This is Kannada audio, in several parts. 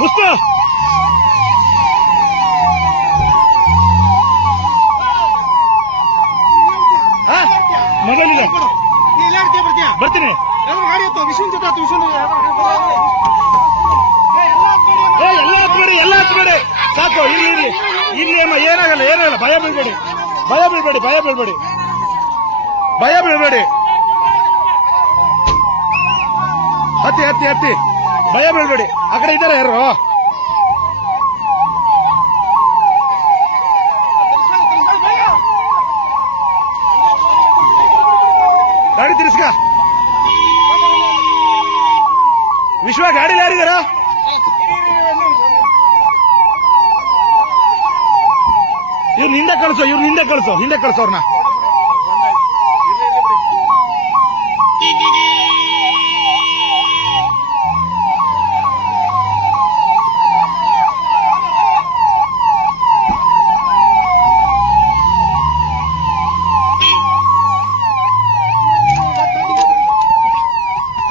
ಮುಸ್ತು ಮೊಬೈಲ್ ಇದೆ ಬರ್ತೀನಿ. ಎಲ್ಲ ಹತ್ಬೇಡಿ, ಎಲ್ಲ ಹತ್ಬೇಡಿ, ಸಾಕು. ಇಲ್ಲಿ ಇಲ್ಲಿ ಇಲ್ಲಿ ಅಮ್ಮ, ಏನಾಗಲ್ಲ ಏನಾಗಲ್ಲ. ಭಯ ಬೀಳ್ಬೇಡಿ, ಭಯ ಬೀಳ್ಬೇಡಿ, ಭಯ ಬೀಳ್ಬೇಡಿ, ಭಯ ಬೀಳ್ಬೇಡಿ. ಹತ್ತಿ ಹತ್ತಿ ಹತ್ತಿ, ಭಯ ಬೀಳ್ಬೇಡಿ. ಆ ಕಡೆ ಇದ್ದಾರೆ ಯಾರು? ಗಾಡಿ ತಿರ್ಸ್ಕ. ವಿಶ್ವ ಗಾಡಿಲಿ ಯಾರಿದಾರ? ಇವ್ರು ಹಿಂದೆ ಕಳಿಸೋ, ಇವ್ರು ಹಿಂದೆ ಕಳಿಸೋ, ಹಿಂದೆ ಕಳಿಸೋರ್ನ.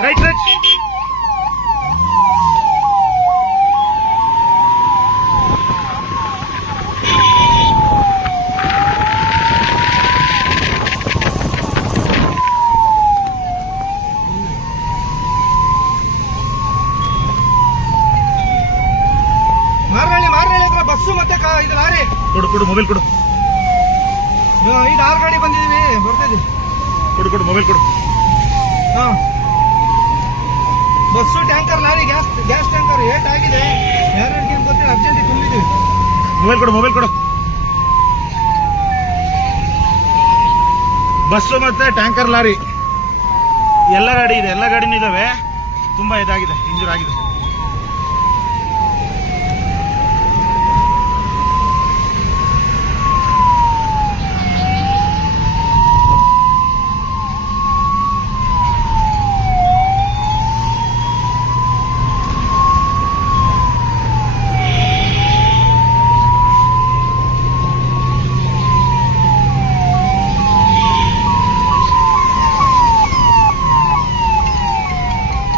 Right right. ಮಾರ್ನಳ್ಳಿ ಹತ್ರ ಬಸ್ಸು ಮತ್ತೆ ಇದು ಲಾರಿ. ಕೊಡು ಕೊಡು, ಮೊಬೈಲ್ ಕೊಡು. ಈಗ 6 ಗಾಡಿ ಬಂದಿದೀವಿ, ಬರ್ತಾ ಇದೀವಿ. ಕೊಡು ಕೊಡು, ಮೊಬೈಲ್ ಕೊಡು. ಹಾ, bus tanker lorry, gas tanker eight ಆಗಿದೆ. ಯಾರಿಗೆ ಅಂತ ಗೊತ್ತಿಲ್ಲ, ಅರ್ಜೆಂಟಿಗೆ ತುಂಬಿದ್ದೀವಿ. ಮೊಬೈಲ್ ಕೊಡು, ಮೊಬೈಲ್ ಕೊಡು. ಬಸ್ಸು ಮತ್ತೆ ಟ್ಯಾಂಕರ್ ಲಾರಿ ಎಲ್ಲ ಗಾಡಿ ಇದೆ, ಎಲ್ಲ ಗಾಡಿನೂ ಇದಾವೆ. ತುಂಬಾ ಇದಾಗಿದೆ, ಇಂಜೂರ್ ಆಗಿದೆ.